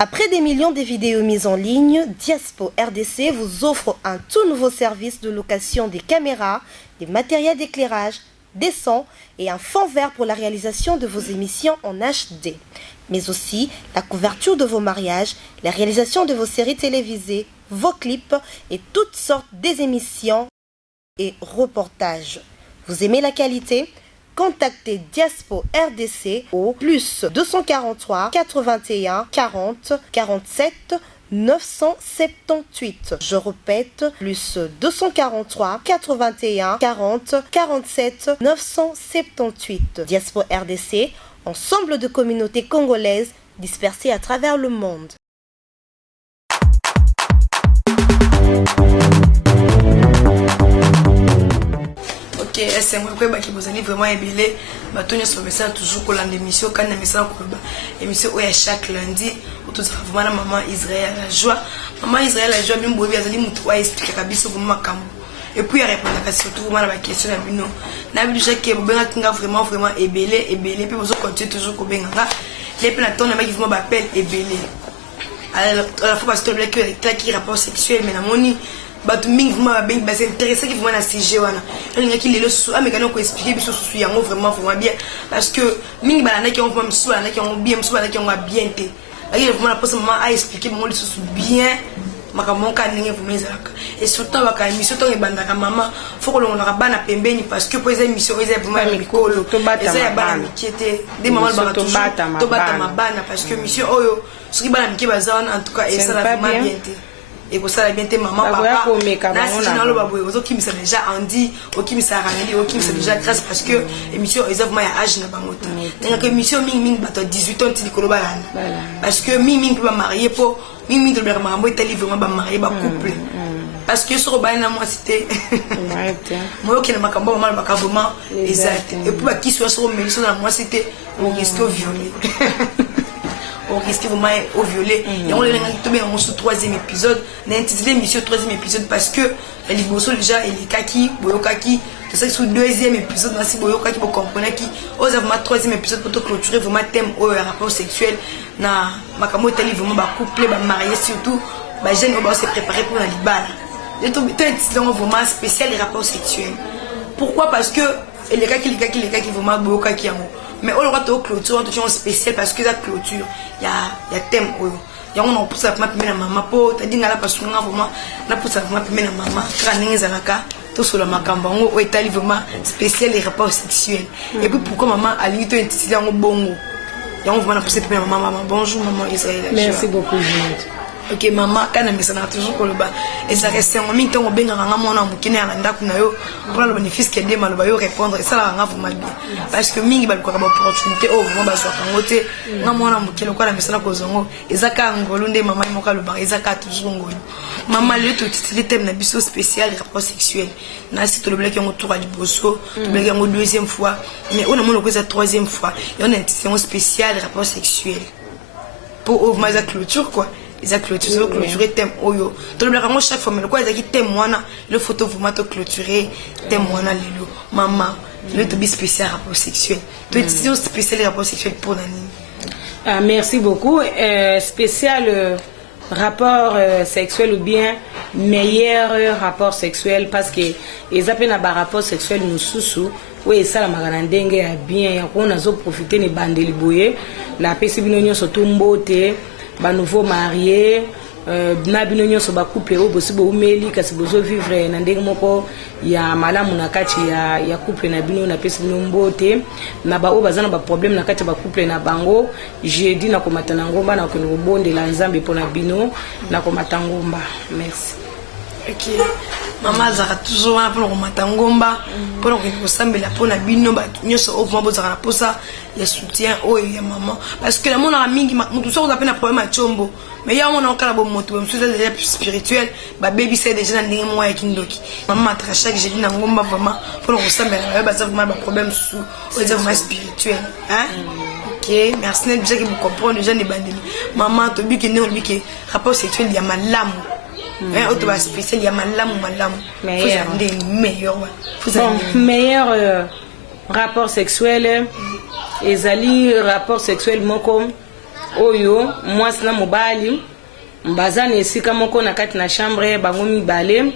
Après des millions de vidéos mises en ligne, Diaspo RDC vous offre un tout nouveau service de location des caméras, des matériels d'éclairage, des sons et un fond vert pour la réalisation de vos émissions en HD. Mais aussi la couverture de vos mariages, la réalisation de vos séries télévisées, vos clips et toutes sortes des émissions et reportages. Vous aimez la qualité ? Contactez Diaspo RDC au plus 243 81 40 47 978. Je répète, plus 243 81 40 47 978. Diaspo RDC, ensemble de communautés congolaises dispersées à travers le monde. C'est moi qui vous allez vraiment ébélé. Batonia sur message toujours pour l'émission quand l'émission émission où chaque lundi où tout ça vraiment maman Israël la joie. Maman Israël la joie bien bobi azali mutu wa expliquer kabisa pour makambo. Et puis il répondre surtout vraiment la question na bino. Na bi déjà que benga kinga vraiment ébélé puis vous continuez toujours ko benga. Les plein temps na maki vraiment appel ébélé. À la fois parce que le qui rapport sexuel mais na moni batu mingi vraiment bien bas intéressé qui vraiment na sujet wana linga ki lelo so amekana ko expliquer biso so yango vraiment bien parce que mingi balana ki on vraiment so balana ki on bien so balana ki on bien té ali vraiment la pose maman a expliquer mon so bien makamon ka ninge vraiment ezalaka et surtout baka émission to ngebandaka maman faut ko longa bana pembeni parce que pour les émissions eza vraiment mikolo to bata eza bana mikiete des mamans bana to bata mabana parce que mission oyo soki bana miki bazana en tout cas et ça vraiment bien té et pour ça bien tes maman papa na lo baboye ozo kimisa déjà andi o kimisa raneli o kimisa déjà grâce parce que émission exactement ya âge na bangota donc émission ming bato 18 ans ti kolo balana parce que ming ba marié pour ming de leur maman est vraiment ba marié ba couple parce que sur ba na moi c'était moi qui na makambo maman ba vraiment exact et pour qui soit sur mais na moi c'était on risque violé on risque vraiment au violet et on les tomber dans ce troisième épisode l'intitulé l'émission troisième épisode parce que les bosso déjà et les kaki boyokaki c'est ça sur deuxième épisode aussi boyokaki pour comprendre qui aux vraiment troisième épisode pour clôturer vraiment thème au rapport sexuel na makamo tali vraiment ba couple ba marié surtout ba jeune on va se préparer pour la libala et tout intitulé vraiment spécial les rapports sexuels pourquoi parce que les kaki vraiment boyokaki mais on aura tout clôture tout spécial parce que la clôture il y a thème il y a on pousse à ma maman pour t'as dit là parce que vraiment na pousse à ma maman traning zalaka tout sur la makambo on est allé vraiment spécial les rapports sexuels et puis pourquoi maman a lui tout intitulé en bongo il y a on vraiment pousse à maman bonjour maman Israël merci beaucoup Juliette. Ok maman kana mesana toujours ko loba et ça reste en même temps on benga nga mona mukine ala ndaku na yo pour le bénéfice que des maloba yo répondre et ça la nga vraiment bien parce que mingi balko ka opportunité oh vraiment bazwa kangote nga mona mukine ko la mesana ko zongo ezaka ngolo nde maman mo ka loba ezaka toujours ngolo maman le tout titre thème na biso spécial rapport sexuel na si to le black yango tour à liboso to black yango deuxième fois mais on a mon ko ça troisième fois et on a un titre spécial rapport sexuel pour ouvrir la clôture quoi ils ont clôturé thème oyo to le black chaque fois mais quoi ils ont thème wana le photo vraiment to clôturer thème wana lelo maman le to spécial rapport sexuel to édition spécial rapport sexuel pour Nani. Merci beaucoup spécial rapport sexuel ou bien meilleur rapport sexuel parce que ils appellent un rapport sexuel nous sous oui ça la magana ndenge ya bien ya ko nazo profiter ne bandeli boye la pesi binonyo soto mbote ba nouveau marié na binonyo so ba couple o bosi bo umeli kasi bozo vivre na ndenge moko ya malamu na kati ya couple na bino na pesi bino mbote na ba o bazana ba problème na kati ba couple na bango jeudi na komata na ngomba na ko bonde la nzambe pona bino na komata ngomba merci. Ok maman zara toujours pour le matangomba pour le sambela pour na bino ba nyoso au moment bozara pour ça il soutien oh ya maman parce que la mon a mingi mutu so na problème à chombo mais ya mon okala bo moto ba msuza déjà spirituel ba baby c'est déjà na ndenge mo ya kindoki maman tra chaque jeudi na ngomba vraiment pour le sambela ba ça vraiment ba problème sous au vraiment spirituel hein. Ok merci déjà que vous comprenez déjà les bandeli maman to bi que ne bi que rapport sexuel ya malamu auto spécial ya malamu meilleur rapport sexuel ezali rapport sexuel moko oyo mwasi na mobali baza na esika moko na kati na chambre bango mibale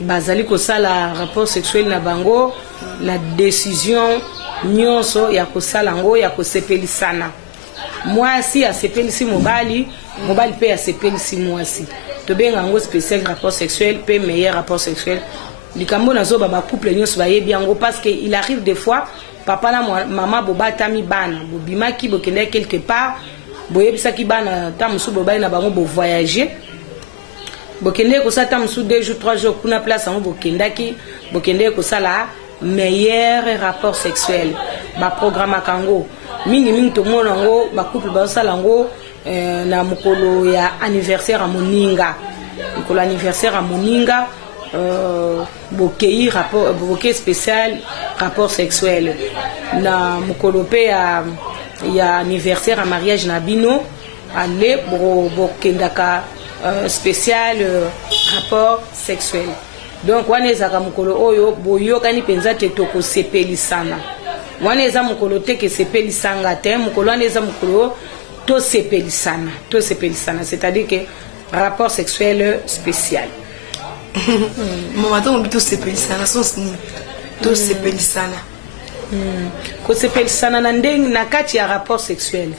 bazali kosala rapport sexuel na bango na décision nyonso ya kosala ngo ya kosepelisana mwasi asepelisi mobali mobali pe asepelisi mwasi tobenga ngo spécial rapport sexuel pe meilleur rapport sexuel likambo nazo ba couple nyonso bayebi yango parce que il arrive des fois papa na mama bobatami bana bobimaki bokende quelque part boyebisaki bana ta musu bobai na bango bo voyager bokende kosata musu 2 jours 3 jours kuna place yango bokende kosala meilleur rapport sexuel ba programme kango mingi to mona ngo ba couple ba sala ngo na mukolo ya anniversaire a moninga mukolo anniversaire a moninga bokei rapport bokei spécial rapport sexuel na mukolo pe ya anniversaire a mariage na bino ale bokendaka spécial rapport sexuel donc wana ezaka mukolo oyo boyokani penza te tokosepelisana wana eza mukolo te ke sepelisanga te mukolo wana eza mukolo to sepelisana c'est-à-dire que rapport sexuel spécial mama to mbito sepelisana sens ni to sepelisana ko sepelisana na ndenge na kati ya rapport sexuel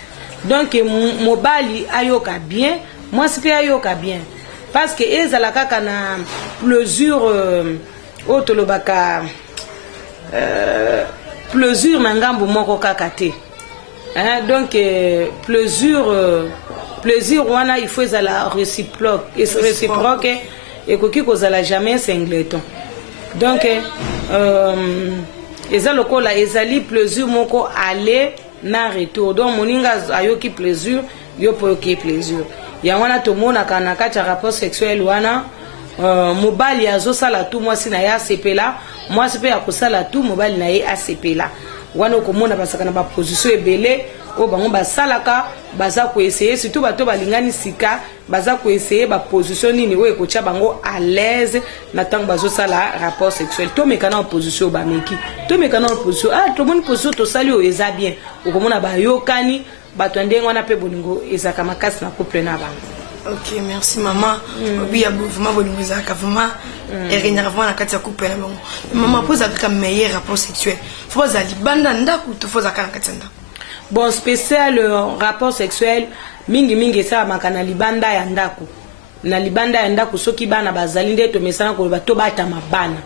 donc mobali ayoka bien moi c'est ayoka bien parce que ezalaka kana plaisir otolobaka plaisir na ngambo moko kaka te donc plaisir wana il faut ezala réciproque et koki kozala jamais singleton donc eza lokola ezali plaisir moko aller na retour donc moninga ayoki plaisir yo po yoki plaisir ya wana tomonaka na kati ya rapport sexuel wana mobali azosala tu mwasi na ye asepela mwasi mpe akosala tu mobali na ye asepela wana okomona basaka na baposition ebele oyo bango basalaka baza koeseye surtout bato balingani sika baza koeseye baposition nini oyo ekotya bango à l'aise na ntango bazosala rapport sexuel tomeka na opposition bameki tomeka na opposition tomoni position tosali oyo eza bien okomona bayokani bato ya ndenge wana mpe bolingo ezalaka makasi na couple na bango. Ok, merci maman. Oui, vraiment bolingo ezalaka vraiment erenyaka vraiment na kati ya couple na bango. Maman pose avec meilleur rapport sexuel. Faut bazali banda ndako to faut zakana kati ndako. Bon, spécial rapport sexuel mingi ça makana libanda ya ndako. Na libanda ya ndako soki bana bazali nde to mesana ko bato bata mabana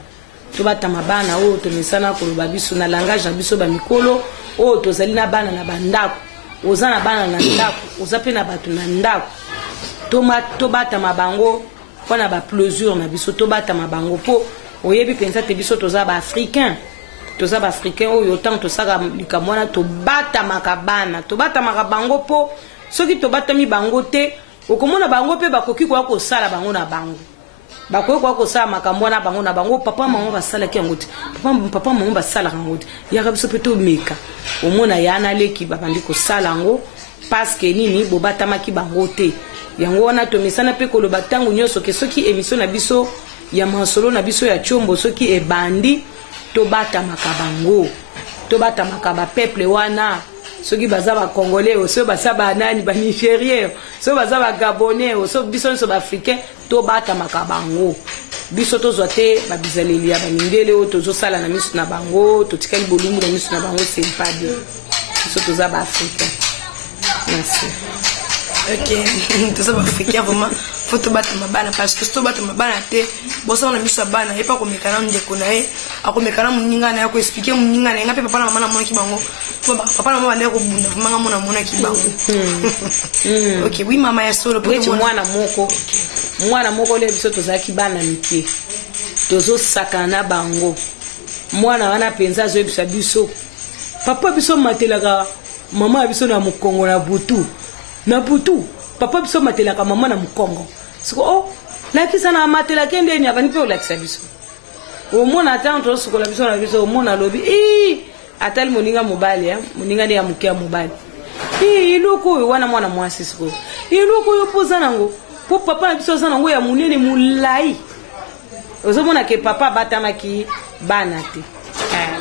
o to mesana ko babiso na langage na biso ba mikolo o to zali na bana na bandako. Oza na bana na ndako, oza pe na bato na ndako. Tobata mabango pona ba plaisir na biso tobata mabango po oyebi pensa te biso toza ba africain oyo tant tosaka likamwana tobata makabana tobata makabango po soki tobata mi bango te okomona bango pe bakoki kwa kosala bango na bango bakoki kwa kosala makambo na bango papa maman basala ki yango te papa maman basala yango te yaka biso pe to meka omona yana leki babandi kosala ngo parce que nini bobata maki bango te yango wana tomesana pe koloba tango nyonso ke soki émission na biso ya masolo na biso ya chombo soki ebandi tobata makabango tobata makaba peuple wana soki baza ba congolais oso baza ba nani ba nigérien so baza ba gabonais oso biso so ba africain tobata makabango biso tozwa te ba bizaleli ya ba mindele o tozo sala na misu na bango totikali bolungu na misu na bango c'est pas bien biso toza ba africain. Merci. Ok, tout ça va faire vraiment faut te battre ma bana parce que to battre ma bana te bosa na biso bana et pas comme kana ndeko na ye akomekana muninga na yako expliquer muninga na ngape papa na mama na mona kibango papa na mama na ko bunda manga mona kibango. Ok, oui mama ya solo pour mwana moko le biso tozaki bana mike tozo sakana bango mwana wana penza zo biso papa biso matelaka mama biso na mukongo na butu papa biso matelaka mama na mukongo siko lakisa na matela kende ni abani pe olakisa biso omona tanto sukola biso na biso omona lobi atali moninga mobali moninga ndi ya mukia mobali iluku wana mwana mwasi siko iluku yopoza nango po papa na biso sana ngo ya munene mulai ozomona ke papa batamaki bana te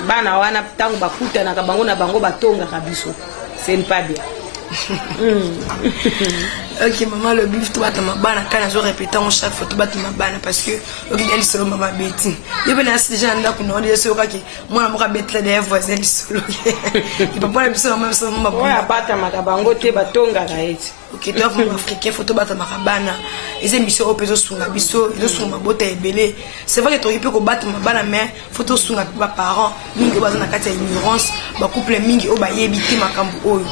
bana wana tango bakuta na kabango na bango batonga kabiso c'est pas bien Ok, maman, le bif, tu vas te m'abana quand je répète en chaque fois, tu vas te m'abana parce que, ok, elle est solo, maman, Betty. Il y a des gens qui ont dit que moi, je vais mettre les voisins, ils sont solo. Il peut pas les personnes, même si on m'a ouais, bata makabango te batonga gaeti. Ok, tu vas voir africain, photo bata makabana. Les émissions au peso sunga biso, ils sont ma botte et belé. C'est vrai que tu peux battre ma bana, mais photo sunga pas parents, mingi bazana kati ignorance, ba couple mingi o ba yebiti makambu oyo.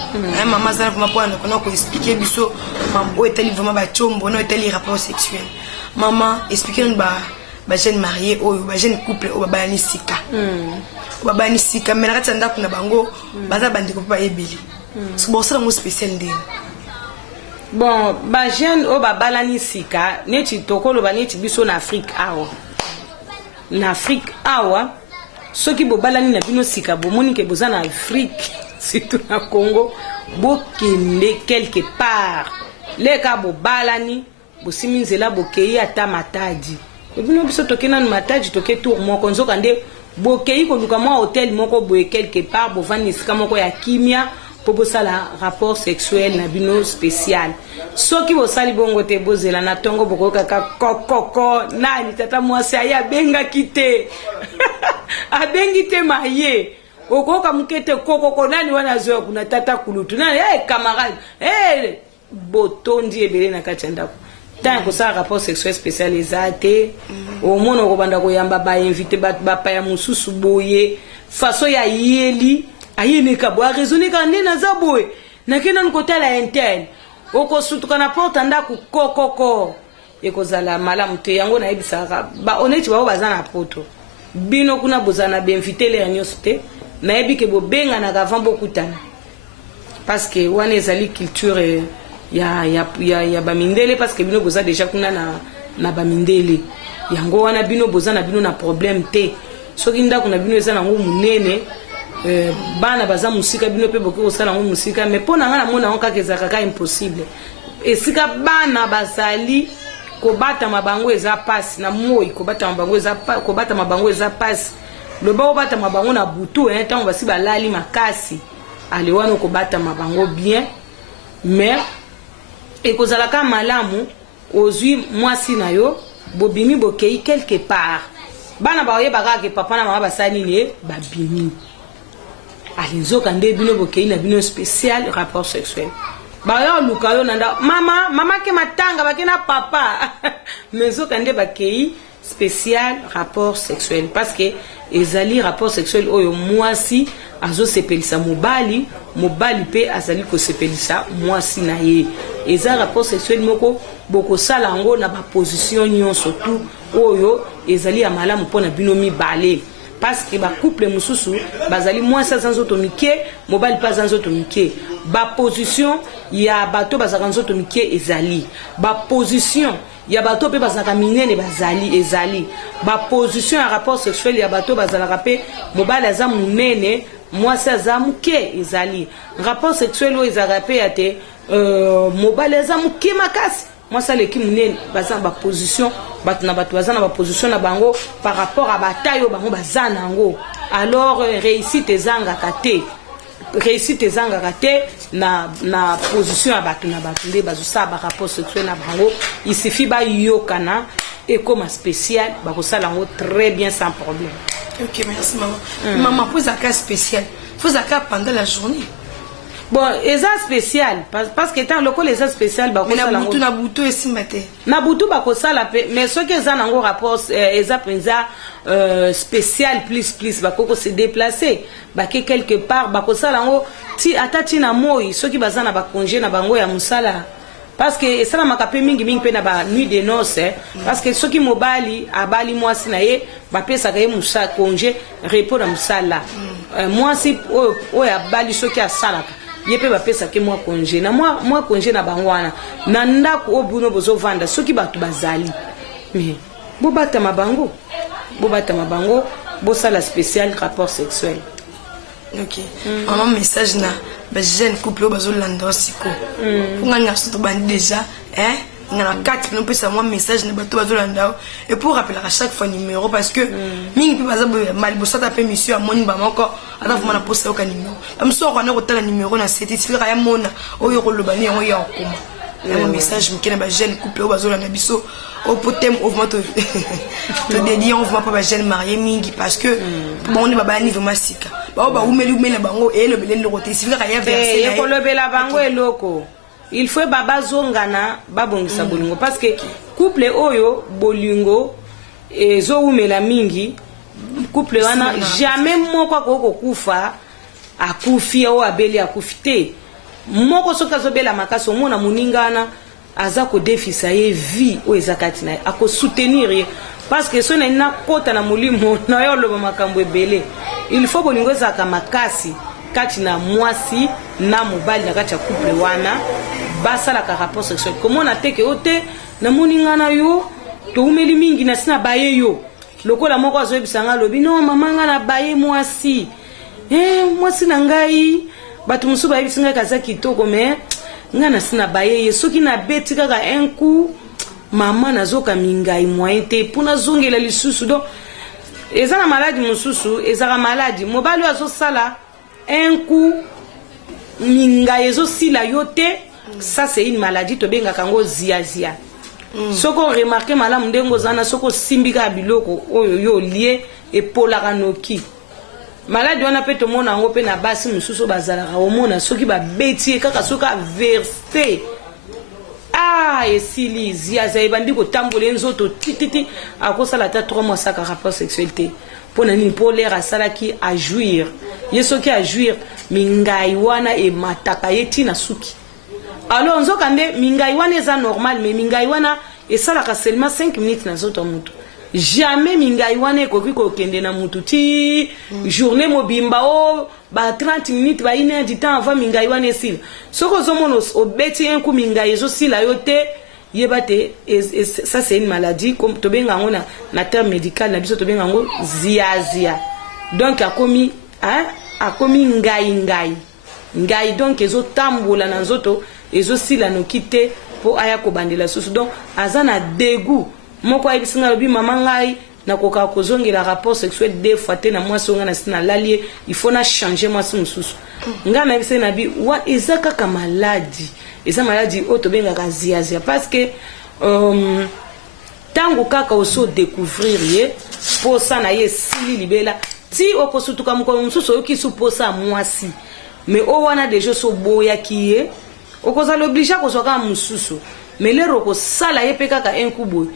Maman zana pour ma point on expliquer biso maman est vraiment ba chombo, non est rapport sexuel. Maman expliquer nous ba jeune marié oyo, ba jeune couple o ba bani sika. O ba bani sika, mais la kati anda kuna bango, baza bandiko pa yebili. C'est bon ça mo spécial ndé. Bon, ba jeune o ba balani sika, neti tokolo ba neti biso na Afrique awa. Na Afrique awa, soki bo balani na bino sika bo moni ke boza na Afrique, surtout na Congo, bo kende quelque part. Leka bo balani, bo siminzela bo kei ata matadi. Bino biso tokena na matadi toke tour moko nzoka nde bo kei ko luka mwa hotel moko bo quelque part bo vani sika moko ya kimia. Pour ça la rapport sexuel na bino spécial soki bo sali bongo te bozela na tongo boko kaka kokoko nani tata mwasi aya benga kite abengi te maye okoka mukete kokoko nani wana zoya kuna tata kulutu nani camarade botondi ebele na kachanda tant que ça rapport sexuel spécial ezate au moins on banda ko yamba ba inviter ba pa ya mususu boye façon ya yeli ayene ka bo raisonner ka nena zaboe na kena nkota la interne oko sutuka na porte ndaku kokoko ekozala malamu te yango na ebisaka ba honnête ba bazana poto bino kuna bozana be inviter les agnos te na ebi ke bo benga na avant bokutana parce que wana ezali culture ya bamindele parce que bino boza déjà kuna na bamindele yango wana bino bozana bino na problème te soki ndako na bino ezana ngo munene bana baza musika bino pe boki osala ngo musika mais pona nga na mona on kaka ezaka ka impossible esika bana bazali ko bata mabango eza passe na moi ko bata mabango eza ko bata mabango eza passe le ba bata mabango na butu tant basi balali makasi ale wana ko bata mabango bien mais ekozala ka malamu ozwi mwasi na yo bobimi bokei quelque part bana ba oyeba ke papa na mama basali ne babimi alinzoka nde bino bokei na bino spécial rapport sexuel ba yo luka yo nanda mama ke matanga bakena papa mezoka nde bakei spécial rapport sexuel parce que ezali rapport sexuel oyo mwasi azo sepelisa mobali pe azali ko sepelisa mwasi na ye eza rapport sexuel moko boko sala ngo na ba position nyonso tout oyo ezali ya malamu pona bino mibale parce que ba couple mususu bazali mwasi azanzoto mike mobali pas azanzoto mike ba position ya bato bazaka nzoto mike ezali ba position ya bato pe bazaka minene bazali ezali ba position ya rapport sexuel ya bato bazalaka pe mobali aza munene mwasi aza muke ezali rapport sexuel o ezaka pe ya te mobali aza muke makasi mwasi aleki munene baza ba position bato na bato baza na ba position na bango par rapport à bataille bango baza nango alors réussite ezangaka te na position ya bato na bato nde bazosala ba rapport sexuel na bango il suffit ba yokana et comme spécial bakosala yango très bien sans problème. Ok, merci maman. Maman pose un cas spécial, pose un cas pendant la journée. Bon, eza spécial parce que tant loko les spécial ba ko sala ngo na butu esi mate na butu ba ko sala pe mais ce que eza nango rapport eza penza spécial plus ba ko se déplacer ba ke quelque part ba ko sala ngo ti atati na moi ceux qui bazana ba congé na bango ya musala parce que ça maka pe mingi pe na ba nuit de noces parce que ceux qui mobali abali mwasi na ye ba pesa ka ye musa congé repos na musala mwasi o ya bali ceux qui asalaka yepe ba pesa ke moi congé na moi congé na bangwana na ndako obuno bozo vanda soki batu bazali mais bo bata mabango bo sala spécial rapport sexuel. Ok. Un message na ba jeune couple bazo landa siko. Pour nga nyaso to bandi déjà Il y a 4 on peut savoir un message ne bateau et pour rappeler à chaque fois numéro parce que mingi peut pas mal bossa taper monsieur à mon numéro encore à la fois na poster au numéro am so on a au numéro na certificat ya mona oyo ko lobani on ya okoma un message mukena ba jeune couple au bazola na biso au potem au vraiment te dédié on voit pas ba jeune marié mingi parce que bon on est baba niveau masika ba ba umeli bango et le belé le côté certificat ya verser e ko lobela bango eloko. Il faut baba zongana babongisa bolingo parce que couple oyo bolingo ezo umela mingi couple wana jamais moko ko kufa akufi o abeli akufite moko soka zobela makaso mona muningana aza ko defisa ye vie o ezakati na ako soutenir ye parce que sona na kota na mulimo na yo loba makambo ebele il faut bolingo zaka makasi kati na mwasi na mobali na kati ya couple wana basala ka rapport sexuel comment on a teke ote na moningana yo to umeli mingi na sina baye yo lokola moko azoyebisanga lobi no mama nga na baye mwasi mwasi na ngai batu musu bayebisinga kaza kitoko me nga na sina baye ye soki na beti kaka un coup mama nazoka mingai moyen te puna zongela lisusu donc eza na maladi mususu eza ka maladi mobali azosala un coup mingai ezosila yo te. Ça c'est une maladie to benga kango zia. Soko remarquer malamu ndengo zana soko simbika biloko oyo yo lié et polaka noki. Maladie wana pe to mona ngo pe na basi mususu bazala ka omona soki ba beti kaka soka verser. Esili zia ebandi ko tambola nzoto tititi akosala ta 3 mois saka rapport sexualité. Pona ni polaire asalaki à jouir. Yesoki à jouir mingai wana e mataka yeti na suki. Alors nzokande mingai wana eza normal mais mingai wana esalaka seulement 5 minutes na zoto mutu. Jamais mingai wana ekoki kokende na mutu ti journée mobimba o ba 30 minutes ba 1 heure du temps avant mingai wana esila. Soko zomono obeti un coup mingai ezosila yo te yebate ça c'est une maladie comme to benga ngona na terme médical na biso to benga ngo zia. Donc akomi ngai donc ezotambola na nzoto ezosila no kite po aya ko bandela susu donc azana dégoût moko ayibisinga lobi mama ngai na koka kozongela rapport sexuel deux fois te na mwasi nga na sina lalie il faut na changer mwasi mususu nga na bise na bi wa ezaka ka maladie eza maladie auto benga ka zia parce que tango kaka oso découvrir ye po sana ye sili libela ti okosutuka mko mususu okisu po sa mwasi mais o wana déjà so boya kiye okoza l'oblige ko soka mususu mais le roko sala yepeka ka un kubo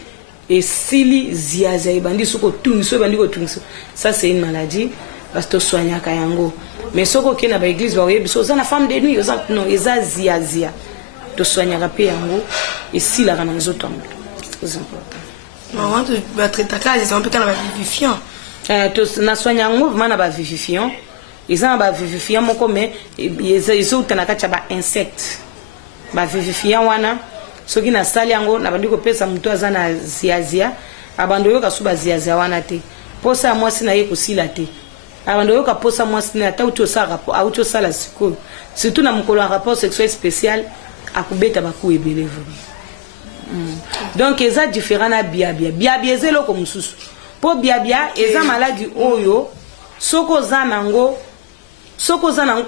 et sili ziaza ibandi soko tunso bandi ko tunso ça c'est une maladie parce que soigner ka yango mais soko kena ba église ba yebiso za na femme de nuit za non eza ziazia to soigner ka pe yango et sila kana nzoto amu très important maman tu va traiter ka les on peut kana ba vivifiant to na soigner yango mana ba vivifiant ils ont ba vivifiant moko mais ils ont tana kacha ba insecte ba vivifiant wana soki na sali yango na bandi ko pesa mutu azana ziazia abando yoka suba ziazia wana te posa mwasi na ye kusila te abando yoka posa mwasi na ta uto sa rapport a uto sala siko surtout na mukolo rapport sexuel spécial akubeta baku ebele donc eza différent na biabia zelo ko mususu po biabia eza maladie oyo soko zanango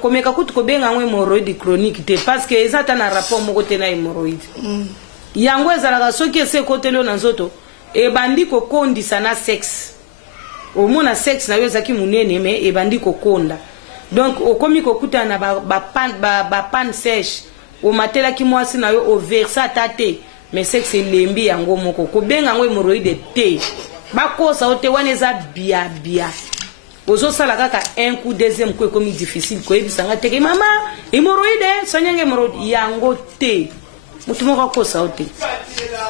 komeka kutu ko benga ngwe hémorroïde chronique te parce que eza ta na rapport moko te na hémorroïde yango ezalaka soki ese kotelo na nzoto ebandi ko kondisa na sexe omona sexe na yo ezaki munene mais ebandi ko konda donc okomi ko kuta na ba pan sèche o matela ki mwasi na yo o versa tate mais sexe lembi yango moko ko benga ngwe hémorroïde te bakosa ote wana eza biabia ozo sala kaka un coup deuxième coup comme difficile ko ebisanga teke mama hémorroïde sanyanga hémorroïde yango te mutu moko kosa ote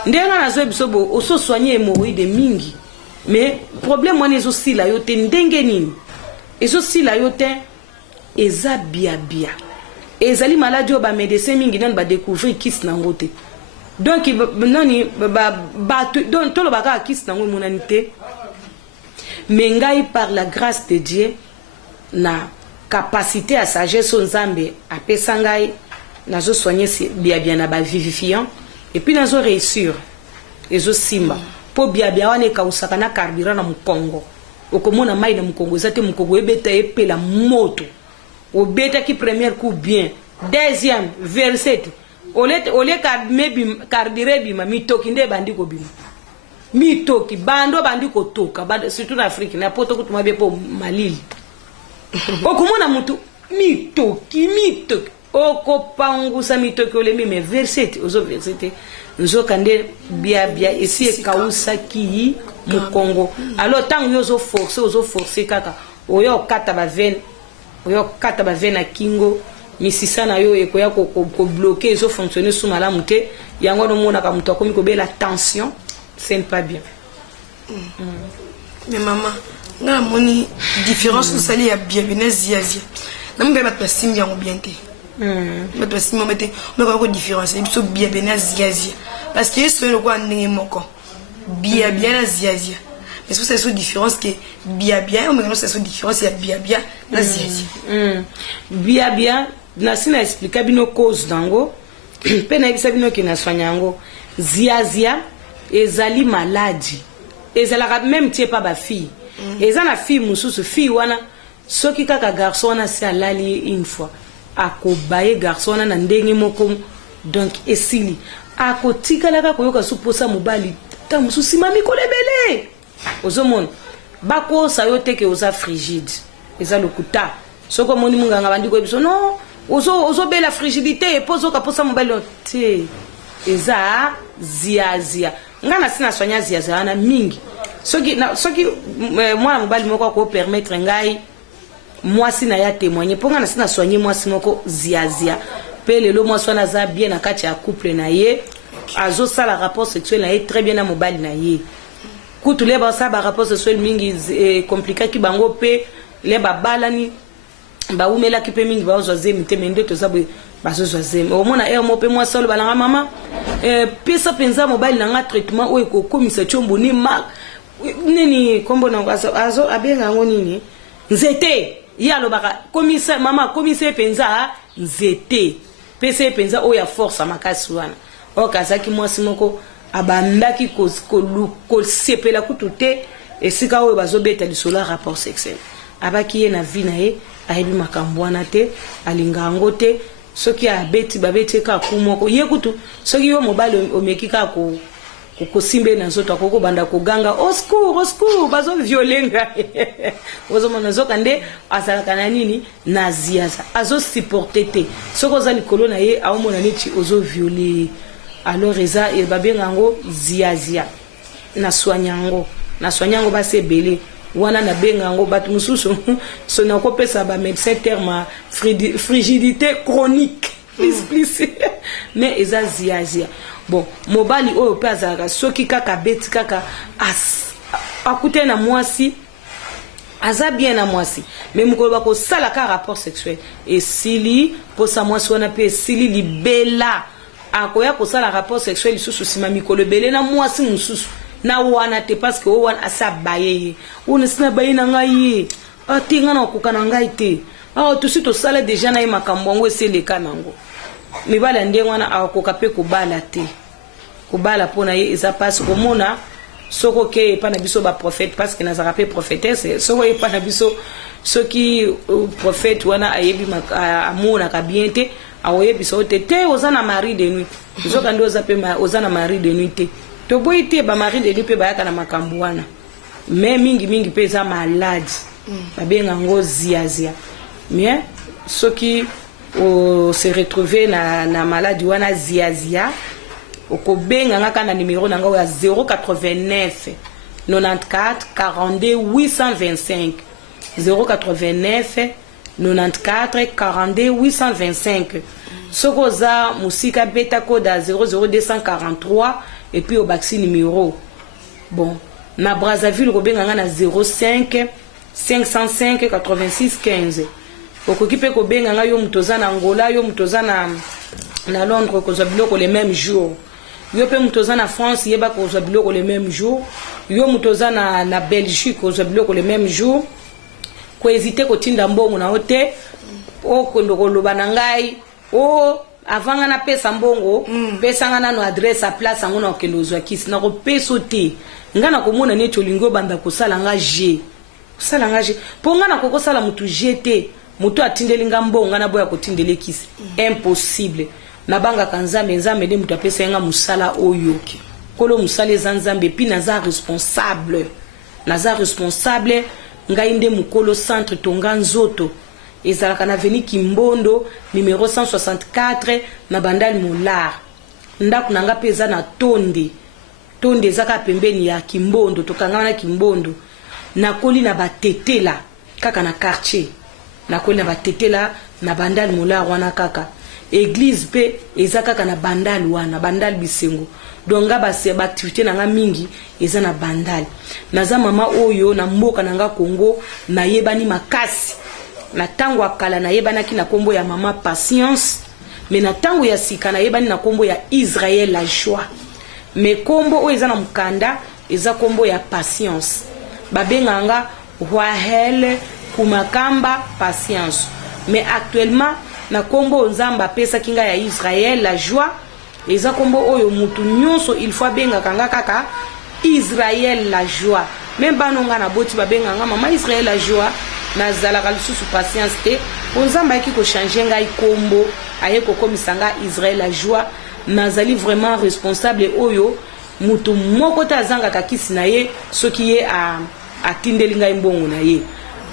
ndenga nazo bisobo oso soigner hémorroïde mingi mais problème wana ezo sila yo te ndenge nini ezo sila yo te eza biabia ezali maladie ba médecin mingi nan ba découvrir kis nango te donc nani donc tolo baka kis nango monanité mais ngai par la grâce de Dieu na capacité à sagesse nzambe apesa ngai nazo soigner biabia na ba vivifiant et puis nazo réussir ezo simba po biabia wana ekausaka na carburant na mukongo okomona mai na mukongo zate mukongo ebeta epela moto obetaki première coup bien deuxième verset ole carburant bima mitoki nde bandi ko bima mitoki bando bandi ko toka surtout na Afrique na poto kutuma be po malili okomona mutu mitoki okopangusa mitoki ole mime verset ozo verset nzo kande bia esi ekausa ki mukongo alors tant ozo forcer kaka oyo kata ba veine na kingo misisa na yo ekoya ko bloquer ezo fonctionner sous malamu te yango no mona ka mutu akomi ko bela tension ce n'est pas bien. Mais maman nga moni différence osali ya bienvenue ziazia na mbe ba simbi yango bien te ba simbi mete on ko différence biso bienvenue ziazia parce que c'est le quoi ndenge moko bien na ziazia mais c'est une différence que bien on me c'est une différence ya bien na ziazia bien na sina expliquer bino cause dango pe na ekisa bino ki na soigner ziazia ezali maladie ezalaka même tie pas ba fille eza na fille mususu fille wana soki kaka garçon wana si alali une fois akobaye garçon wana na ndenge moko donc esili akotikalaka koyoka suposa mobali ta mususi mami kolebele ozomona bakosa yo teke oza frigide eza lokuta soko moni munganga bandi ko biso non ozo bela frigidité epozo kaposa mobali te eza ziazia ngana sina soigner ziazia na mingi soki moi mobali moko ko permettre ngai moi sina ya témoigner ponga na sina soigner moi simoko ziazia pe lelo moi sona za bien na kati ya couple na ye azo sala rapport sexuel na ye très bien na mobali na ye kutu le ba sa ba rapport sexuel mingi compliqué ki bango pe le ba balani ba umela ki pe mingi ba ozoze miteme ndo to zabwe bazozwaze omona mo pe moi solo balanga mama pesa penza mobile na traitement o eko komisa chombo ni ma nini kombo na azo abenga ngo nini nzete yalo baka komisa mama komisa penza nzete pesa penza o ya force makasi wana o kazaki mwasi moko abandaki ko sepela kutute esika o bazobeta lisolo rapport sexuel abaki ye na vie na ye ayebi makambo wana te alinga ngo te soki abeti babeti ka kumoko yekutu soki yo mobile omekika ko simbe na nzoto akoko banda ko ganga au secours bazo violenga ozo mona zoka nde azalaka na nini na ziaza azo supporter te soko za likolo na ye aomona neti ozo violer alors eza e babenga ngo ziazia na soigner ngo base belé wana na benga ngo batu mususu so na ko pesa ba médecin terme frigidité chronique plus mais eza ziazia bon mobali oyo pe azalaka soki kaka beti kaka akute na mwasi aza bien na mwasi mais mukolo bako sala ka rapport sexuel esili posa mwasi wana pe esili libela akoya ko sala rapport sexuel susu sima mikolo belé na mwasi mususu na wana te parce que o wana asa baye on sina baye na ngai atinga na kokana ngai te tout to sala déjà na makambo ngo esele kanango mibala ndenge wana akoka pe kobala te kobala pona ye eza passe komona soko ke pa na biso ba prophète parce que nazaka pe prophétesse soko e pa na biso soki prophète wana ayebi amona ka bien te aoyebi so te ozana mari de nuit zoka ndo za pe ozana mari de nuit te to boite ba mari de nuit pe bayaka na makambo wana mais mingi pe za malade babenga ngo ziazia mais soki o se retrouver na maladie wana ziazia okobenga ngaka na numéro nanga ya 089 94 42 825 089 94 42 825 sokoza musika beta code 00243 et puis au baxi numéro bon na Brazzaville okobenga ngana 05 505 86 15 okokipe kobenga nga yo mutoza na Angola yo mutoza na Londres ko zabiloko les mêmes jours yo pe mutoza na France yeba ko zabiloko les mêmes jours yo mutoza na Belgique ko zabiloko les mêmes jours ko hésiter ko tinda mbongo na hote o kondoko loba na ngai o avant nga na pesa mbongo pesa nga na no adresse à place ngona okende ozwa kisi na ko peso te nga na komona neti olingo banda kosala nga je kosala nga je po nga na kokosala mutu jete mutu atindeli nga mbongo nga na boya kotindele kisi impossible na banga kanzambe nzambe de mutu apesa nga musala oyo kolo musala eza nzambe pi naza responsable ngai nde mukolo centre tonga nzoto ezalaka na veni Kimbondo numéro 164 na bandali Molar ndako nanga pe eza na tonde ezaka pembeni ya Kimbondo tokanga na Kimbondo nakoli na batetela kaka na quartier nakoli na batetela na bandali Molar wana kaka église pe eza kaka na bandali wana bandali Bisengo donga base ba activité nanga mingi eza na bandali naza mama oyo na mboka nanga Congo na yebani makasi na tango akala na yebanaki na kombo ya mama Patience mais na tango ya sika na yebani na kombo ya Israël la joie mais kombo o eza na mukanda eza kombo ya Patience babenganga Rahel Kumakamba Patience mais actuellement na kombo nzamba pesa kinga ya Israël la joie eza kombo oyo mutu nyonso il faut benga kanga kaka Israël la joie même banonga na boti babenganga mama Israël la joie na zalaka lisusu Patience te nzamba yaki ko changer ngai kombo aye ko komisa nga Israël la joie nazali vraiment responsable oyo mutu moko ta zanga kakisi na ye soki ye atindeli ngai mbongo na ye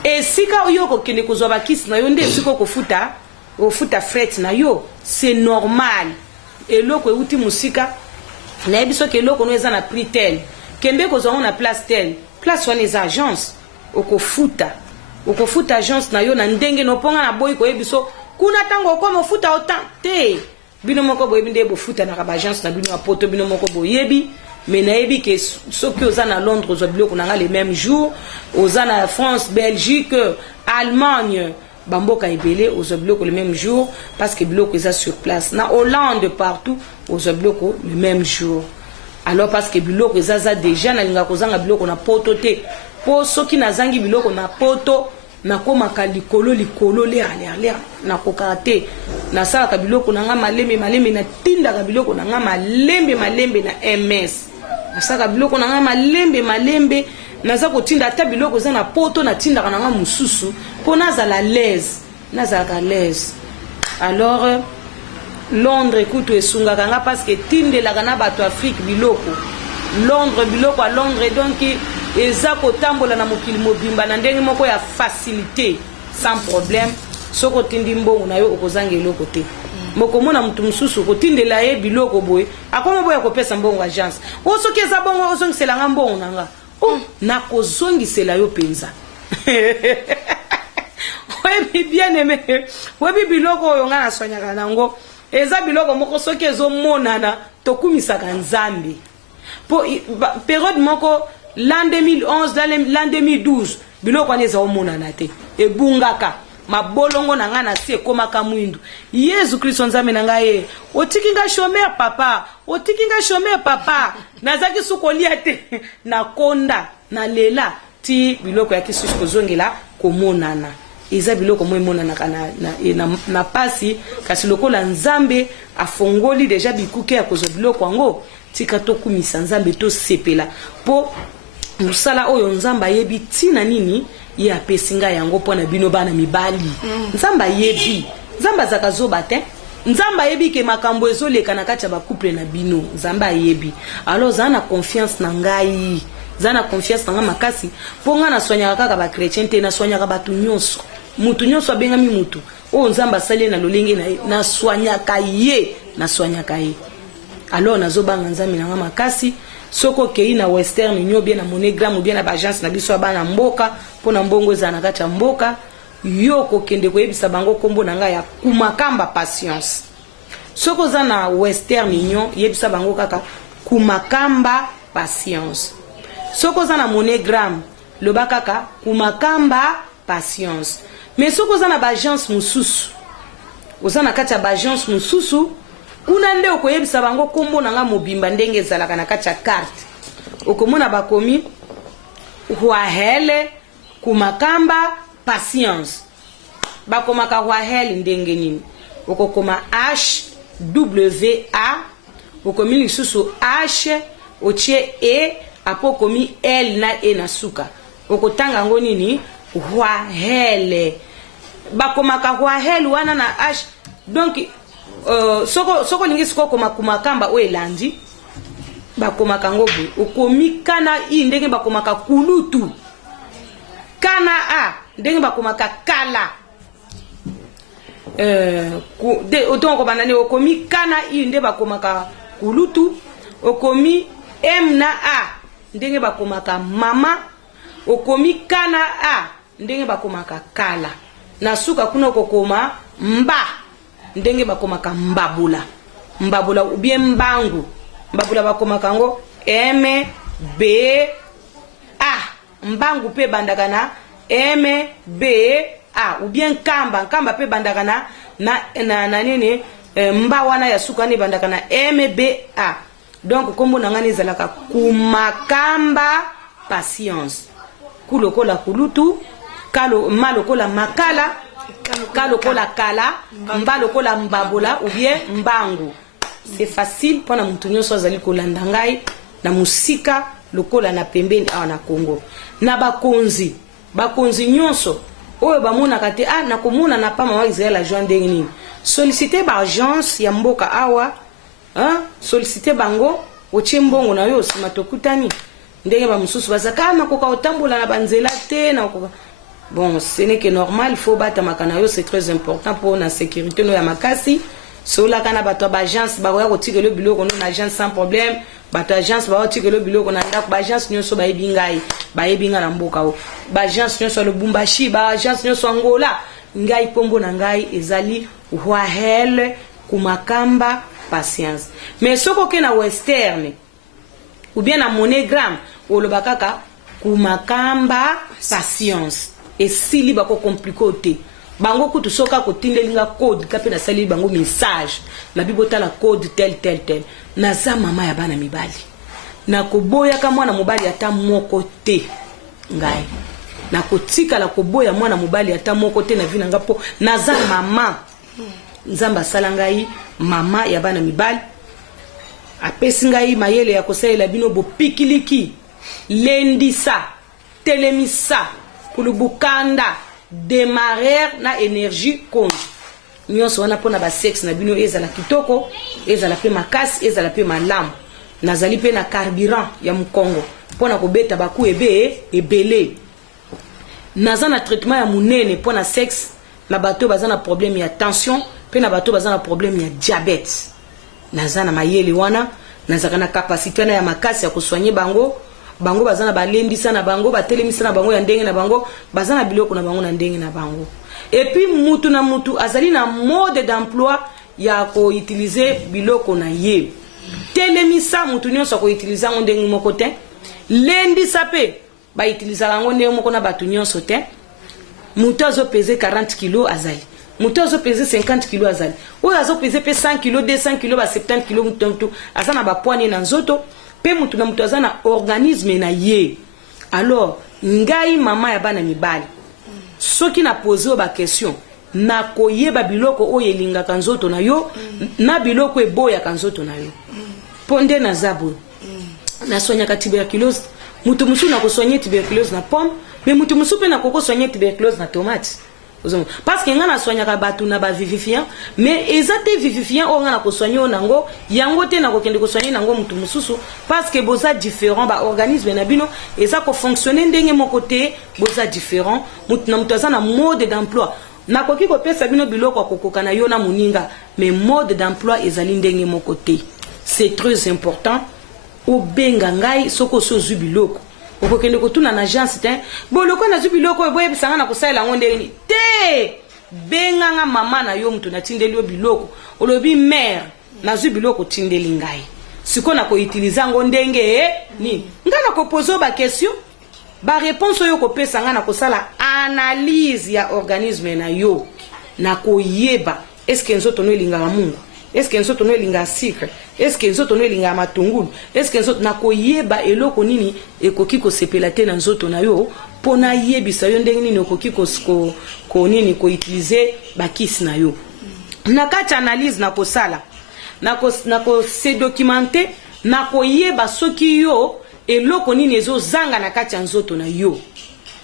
esika oyo ko kende kozwa bakisi na yo nde esika kofuta ofuta fret na yo c'est normal eloko euti musika na yebiso ke eloko no eza na prix tel kembe kozwa na place tel place wana eza agence okofuta agence na yo na ndenge no ponga na boy ko yebiso kuna tango ko futa autant te bino moko boyebi nde bofuta na ba agence na bino apoto bino moko boyebi mais na yebi ke soki oza na Londres oza biloko na nga les mêmes jours oza na France Belgique Allemagne bamboka ebele oza biloko le même jour parce que biloko eza sur place na Hollande partout oza biloko le même jour alors parce que biloko eza déjà na linga kozanga biloko na poto te po soki nazangi biloko na poto nakomaka likolo lera na kokate na sala biloko na nga malembe na tinda ka biloko na nga malembe na MS na sala biloko na nga malembe naza kotinda ata biloko za na poto na tinda ka na nga mususu po nazala l'aise alors Londres kutu esungaka nga parce que tindelaka na bato Afrique biloko Londres biloko à Londres donc eza kotambola na mokili mobimba na ndenge moko ya facilité sans problème soko tindi mbongo na yo okozanga eloko te mokomona mutu mususu kotindela ye biloko boye akoma boya kopesa mbongo agence o soki eza bongo ozongisela nga mbongo nanga na kozongisela yo penza webi bien aimé webi biloko oyo nga na soanyaka nango eza biloko moko soki ezomonana tokumisaka nzambe po période moko l'an 2011 l'an 2012 biloko wana eza omonana te ebungaka mabolongo na nga na si ekomaka mwindu Yesu Kristo nzambe na ngai otiki nga chômeur papa nazaki sukolia te na konda na lela ti biloko ya kisusu kozongela komonana eza biloko mo emonana na pasi kasi lokola nzambe afongoli deja bikuke ya kozwa biloko yango tika tokumisa nzambe tosepela po musala oyo nzamba yebi tina nini ye apesi ngai yango mpona bino bana mibali nzamba yebi nzamba zakazoba te nzamba yebi ke makambo ezoleka na kati ya bakouple na bino nzamba yebi alors za na confiance na ngai makasi po nga na soanyaka kaka ba chrétien te na soanyaka batu nyonso mutu nyonso abengami mutu o nzamba sali na lolenge na soanyaka ye alors nazobanga nzambe na nga makasi soko kei na Western Union bien na Monogram bien na agence na biso bana mboka pona mbongo za na kati ya mboka yo kokende koyebisa bango kombo na nga ya Kumakamba Patience soko za na Western Union yebisa bango kaka Kumakamba Patience soko za na Monogram loba kaka Kumakamba Patience mais soko za na agence mususu oza na kati ya agence mususu kuna nde okoyebisa bango kombo na nga mobimba ndenge ezalaka na kati ya carte okomona bakomi Rahel Kumakamba Patience bakomaka Rahel ndenge nini okokoma WA, okomi lisusu H, otie E, apo komi L na E na suka. Okotanga ngo nini? Wahele. Bakomaka wahele wana na H. Donc, soko lingi siko kumakamba o elandi. Bakomaka ngo bu. Okomi kana I ndenge bakomaka kulutu. Kana A ndenge bakomaka kala. Donc banane okomi kana I ndenge bakomaka kulutu. Okomi M na A ndenge bakomaka mama. Okomi kana A ndenge bakomaka kala. Na suka kuna kokoma mba ndenge bakomaka mbabula. Mbabula ou bien mbangu. Mbabula bakomaka ngo M B A. Mbangu pe bandakana M B A ou bien kamba pe bandakana na nini mba wana ya suka ni bandakana M B A. Donc kombo nangani zalaka kumakamba patience. Kulokola kulutu, malokola makala, kalokola kala, mbalokola mbabola ou bien mbangu. C'est facile pour na mutunyo so zali kolanda ngai na musika lokola na pembeni awa na Congo. Na bakonzi nyonso oyo bamona kate na komona na pa mama Israël a joindre nini. Solliciter ba agence ya mboka awa, solliciter bango otie mbongo na yo simatokutani. Ndenge ba mususu bazaka makoka otambola na banzela te na koka. Bon, ce n'est que normal, il faut battre makana yo, c'est très important pour la sécurité no ya makasi. Sola kana bato ba agence ba ko tike le biloko no na agence sans problème. Bato agence ba tike le biloko na ndako ba agence nyonso ba ebingai, ba ebinga na mboka o. Ba agence nyonso le Bumbashi, ba agence nyonso Angola, ngai pombo na ngai ezali wahele kumakamba patience. Mais soko ke na western ou bien na monogramme ou le bakaka kumakamba patience et sili bako compliqué bango kutu soka ko tindelinga code kape na sali bango message na bibota la code tel na za mama ya bana mibali na koboya ka mwana mobali ata moko te ngai na kotika la koboya mwana mobali ata moko te na vina ngapo na za mama nzamba sala ngai mama ya bana mibali apesi ngai mayele ya kosalela bino bopikiliki lendisa telemisa kulubukanda démarrer na énergie konji nyonso wana pona ba sexe na bino ezala kitoko ezala pe makasi ezala pe malamu nazali pe na carburant ya mkongo pona kobeta baku ebele naza na traitement ya munene pona sexe na bato baza na problème ya tension pe na bato baza na problème ya diabète naza na mayele wana nazaka na capacité na ya makasi ya kosoigner bango baza na balendisa na bango batelemisa na bango ya ndenge na bango baza na biloko na bango na ndenge na bango et puis mutu na mutu azali na mode d'emploi ya ko utiliser biloko na ye telemisa mutu nyonso ko utiliser ngo ndenge moko te lendisa pe ba utiliser ngo ndenge moko na batu nyonso te mutu azo peser 40 kg azali mutu azo peser 50 kg azali oyo azo peser pe 100 kg 200 kg ba 70 kg mutu azana ba poigne na nzoto pe mutu na mutu azana organisme na ye. Alors ngai mama ya bana mibali soki na poser ba question na koyeba biloko oyo elingaka nzoto na yo na biloko eboya ka nzoto na yo ponde na zabo na sonya ka tuberculose mutu musu na ko soigner tuberculose na pomme mais mutu musu pe na ko soigner tuberculose na tomate parce que ngana soigner ka batu na ba vivifiant mais ezate vivifiant o ngana ko soigner nango yango te na ko kende ko soigner nango mutu mususu parce que boza différent ba organisme na bino eza ko fonctionner ndenge moko te boza différent mutu na mutu azana mode d'emploi na koki ko pesa bino biloko kokoka na yo na muninga mais mode d'emploi ezali ndenge moko te. C'est très important o benga ngai soko so zubiloko okokende kotuna na agence te boloko na zubiloko eboye bisanga na kosalela ngonde ni te benga nga mama na yo mutu na tindeli yo biloko olobi mère na zubiloko tindeli ngai siko na ko utiliser ngo ndenge ni ngana ko poser ba question ba réponse yo ko pesa nga na kosala analyse ya organisme na yo na koyeba est-ce que nzoto no elinga mungu est-ce que nzoto no elinga sucre est-ce que nzoto no elinga matungulu est-ce que nzoto na koyeba eloko nini ekoki ko sepela te na nzoto na yo pona yebisa yo ndenge nini ekoki ko nini ko utiliser bakisi na yo na kati analyse na kosala nako se documenter nako yeba soki yo eloko nini ezozanga na kati ya nzoto na yo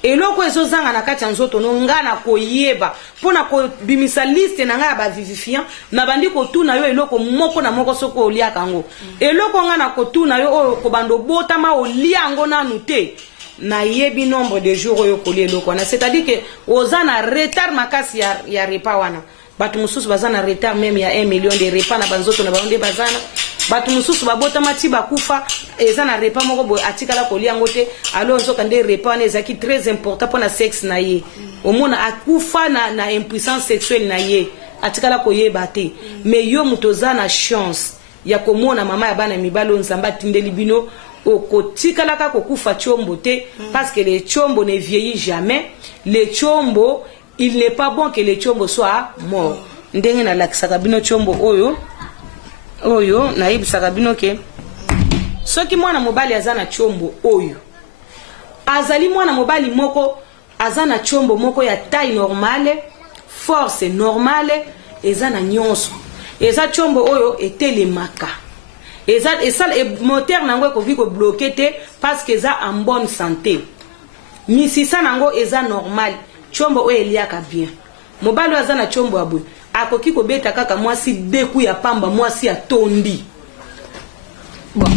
eloko ezozanga na kati ya nzoto no nga na koyeba mpona kobimisa liste na nga ya bavivifiant na bandi kotuna yo eloko moko na moko soki oliaka yango eloko nga na kotuna yo oyo kobanda obotama olia yango nanu te nayebi nombre de jours oyo kolia eloko wana c'est-à-dire que oza na retard makasi ya repas wana bato mosusu baza na retard même ya 1 million de repas na banzoto na bango nde bazana bato mosusu babotama ti bakufa eza na repas moko boye atikala kolia yango te alors nzoka nde repas wana ezalaki très important mpona sexe na ye omona akufa na impuissance sexuelle na ye atikala koyeba te mais yo moto oza na chance ya komona mama ya bana mibali oyo nzambe atindeli bino okotikalaka kokufa chombo te parce que le chombo ne vieillit jamais le chombo il n'est pas bon que le chombo soit mort ndenge na lakisaka bino chombo oyo na yebisaka bino ke soki mwana mobali azana chombo oyo azali mwana mobali moko azana chombo moko ya taille normale force normale ezana nyonso eza chombo oyo etelemaka eza moteur nango ekoki ko bloquer te parce que eza en bonne santé misisa nango eza normal chombo oyo eliaka bien mobali aza na chombo aboy akoki kobeta kaka mwasi deku ya pamba mwasi ya tondi bon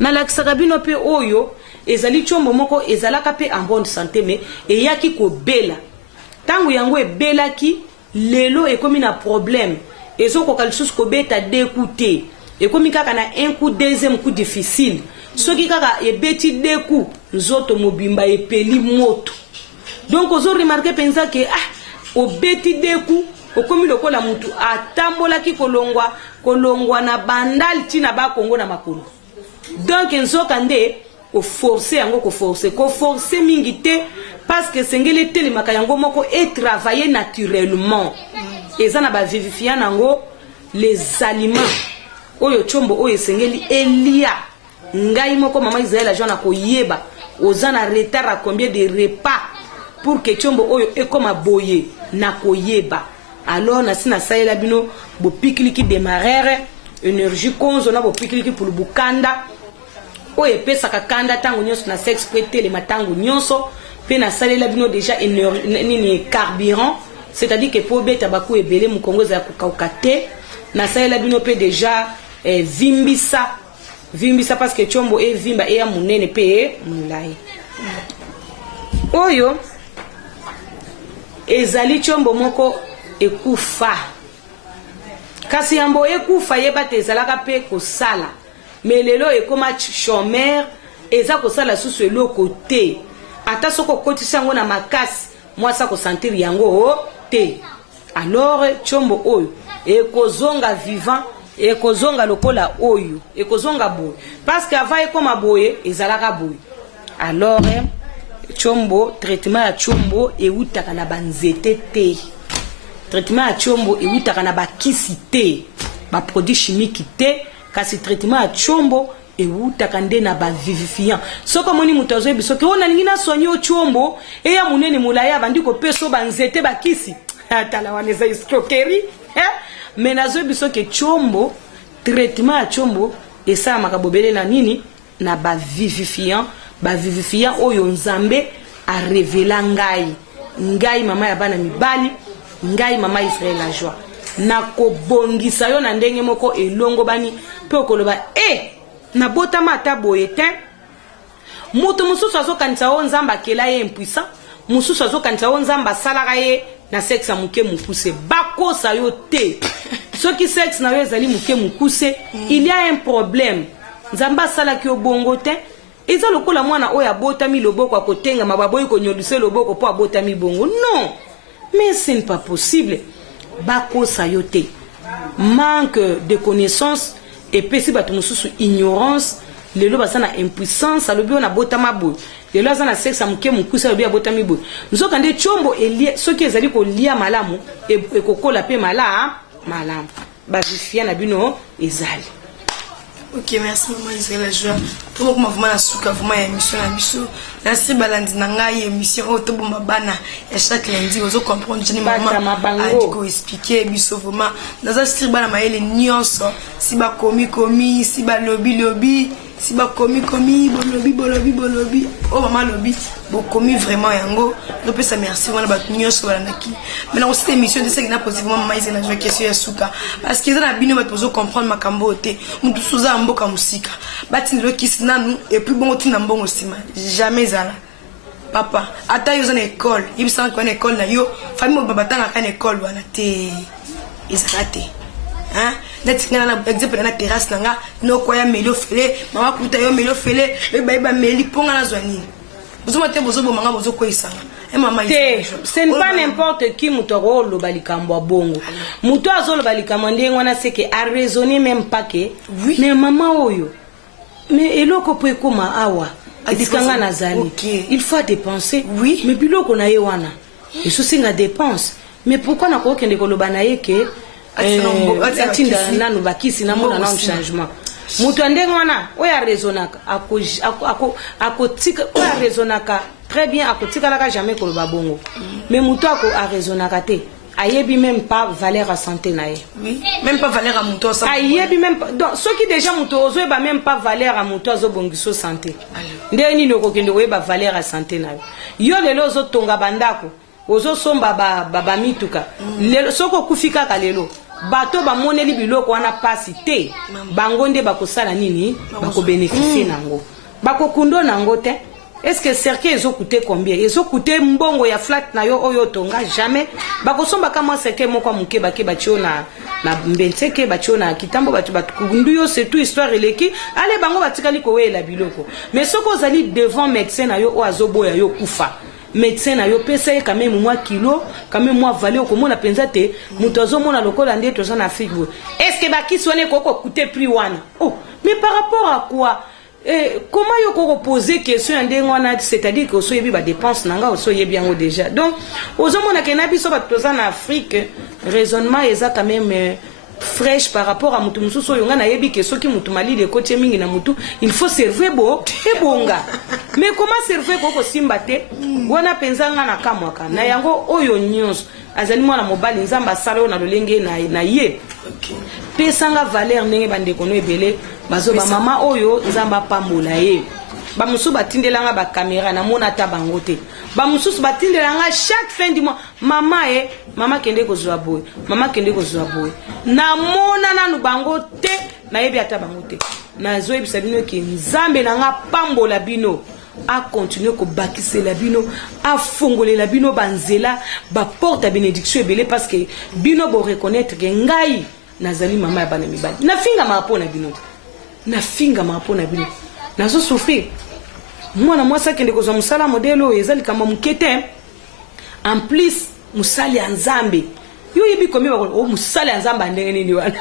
na lakisaka bino pe oyo ezali chombo moko ezalaka pe en bonne santé mais eyaki kobela tangu yango ebelaki lelo ekomi na problème ezokoka lisusu kobeta deku te ekomi kaka na un coup deuxième coup difficile soki kaka ebeti deku nzoto mobimba epeli moto donc ozo remarquer penza ke obeti deku okomi lokola mutu atambolaki kolongwa na bandal tina ba Kongo na makolo donc nzoka nde ko forcer yango ko forcer mingi te parce que sengeli telemaka yango moko et travailler naturellement ezana ba vivifiant nango les aliments oyo chombo oyo sengeli elia ngai moko mama Israël ajona koyeba ozana retard à combien de repas pour que chombo oyo ekoma boye na koyeba alors na sina saela bino bo pikiliki démarrer énergie konzo na bo pikiliki pour bukanda oyo pesaka kanda tango nyonso na sexe prêter les matango nyonso pe na salela bino déjà nini carburant c'est-à-dire que pour beta baku ebele mu Kongo za kokauka te na saela bino pe déjà vimbisa parce que chombo vimba ya munene pe mulai oyo ezali chombo moko ekufa kasi yambo ekufa yeba te ezalaka pe kosala mais lelo ekoma chômeur eza kosala susu eloko te ata soko kotisa yango na makasi mwasa kosentir yango te alors chombo oyo ekozonga vivant ekozonga lokola oyo ekozonga boye parce que avant ekoma boye ezalaka boye alors chombo traitement ya chombo eutaka na banzete te traitement ya chombo eutaka na bakisi te ba produit chimique te kasi traitement ya chombo eutaka nde na ba vivifiant soko moni mutazo biso ke ona ningina sonyo chombo eya munene mulaya bandi ko peso banzete bakisi atala waneza escroquerie mais nazo biso ke chombo traitement ya chombo esa makabobele na nini na ba vivifiant oyo nzambe a révéla ngai mama ya bana mibali ngai mama Israël la joie na kobongisa yo na ndenge moko elongo bani pe okoloba na bota mata boye te mutu mususu azokanisa o nzamba kela ye impuissant mususu azokanisa o nzamba salaka ye na sexe muke mukuse bakosa yo te soki sexe na yo ezali muke mukuse il y a un problème nzamba salaki obongo te eza lokola mwana oyo abotami loboko akotenga mababoyi konyolise loboko po abotami bongo non mais ce n'est pas possible bakosa yo te manque de connaissance et pesi bato mosusu ignorance lelo basa na impuissance alobi ona botama boy lelo aza na sexe amuke mukusa alobi abotami boy nzoka nde chombo elie soki ezali kolia malamu ekokola pe malamu bavifia na bino ezali Ok, merci maman Israël la joie. Tout le monde m'a souka vraiment émission la biso. La si balandi nanga émission au to bomba bana. Et chaque lundi vous comprendre je maman a dit expliquer biso vraiment. Dans un style bana ma les nuances si ba komi si ba lobby si ba komi bolobi oh maman lobby bo komi vraiment yango donc peut ça merci on a ba nuances wala naki. Maintenant aussi émission de ça qui n'a posé vraiment maman Israël la joie question ya souka parce que ça bino ba pozo comprendre makambo te. Mutu suza mboka musika. Bati ndilo kisina nous et puis bon tina mbongo sima. Jamais zala. Papa, ata yo zana école, ibisa ko na école na yo, famille baba tanga ka na école wana te. Izakate. Hein? Neti ngana na exemple na terrasse nanga, no ko ya melo fele, mama kuta yo melo fele, be ba meli ponga na zwani. Bozo mate bozo bo manga bozo ko isanga. Ce n'est pas n'importe qui mutoro lo balikambo bongo. Muto azolo balikambo ndengwana c'est que a raisonner même pas que oui. Mais maman oyo. Mais eloko po ekoma awa. Adikanga nazali. Okay. Il faut dépenser. Oui. Mais biloko na yewana. Et so singa dépense. Mais pourquoi na ko kende ko lo banaye que atinda nanu bakisi na mona na changement. Muto ndengwana oya raisonnaka akotika oya raisonnaka très bien akotika la jamais ko ba bongo mais muto a raisonnaka te ayebi même pas valeur à santé nae oui même pas valeur à muto ça ayebi même pas donc ceux qui déjà muto ozo ba même pas valeur à muto zo bongiso santé ndeni noko kende oyeba valeur à santé nae yo lelo zo tonga bandako ozo somba ba mituka lelo soko kufika ka lelo bato ba moneli biloko wana pasi te bango nde bakosala nini bako bénéficier nango bako kundo nango te. Est-ce que cercle ils ont coûté combien? Ils ont coûté mbongo ya flat na yo oyo tonga jamais bako somba kama cercle moko muke bake batio na mbenseke batio na kitambo batu kundu yo c'est tout histoire eleki ale bango batikali ko wela biloko mais soko zali devant médecin na yo o azoboya yo kufa médecin na yo pesa quand même moi kilo quand même moi valeur comme on a pensé muto azomona lokola ndé to en Afrique. Est-ce que baki soné koko coûter prix wana oh mais par rapport à quoi? Comment yo ko poser question ndengwana c'est-à-dire que so yebi ba dépense nanga so yebi yango déjà donc ozomona ke na biso ba toza na Afrique raisonnement eza quand même fraîche par rapport à mutu mususu yo ngana yebi ke soki mutu mali de côté mingi na mutu il faut servir bo et bonga mais comment servir ko simba te wana penzanga na kamwaka na yango oyo nyonso azali mwana mobali nzamba sala na lolenge na ye pesanga valeur ndenge bande kono ebele bazo ba mama oyo nzamba pambola ye ba musu batindelanga ba caméra na mona ta bango te ba musu batindelanga chaque fin du mois mama kende ko zwa boy mama kende ko zwa boy na mona nanu bango te na yebi ata bango te na zo ebisa bino ki nzambe nanga pambola bino a continuer ko bakise la bino a fongole la bino banzela ba porte à bénédiction ebele parce que bino bo reconnaître que ngai nazali mama ya bana mibali na finga mapo na bino na finga mapo na bino nazo souffrir mwana mwasa kende ko zo musala modelo ezali kama mukete en plus musali ya nzambe yo yebi komi ba o musali ya nzambe ndenge nini wana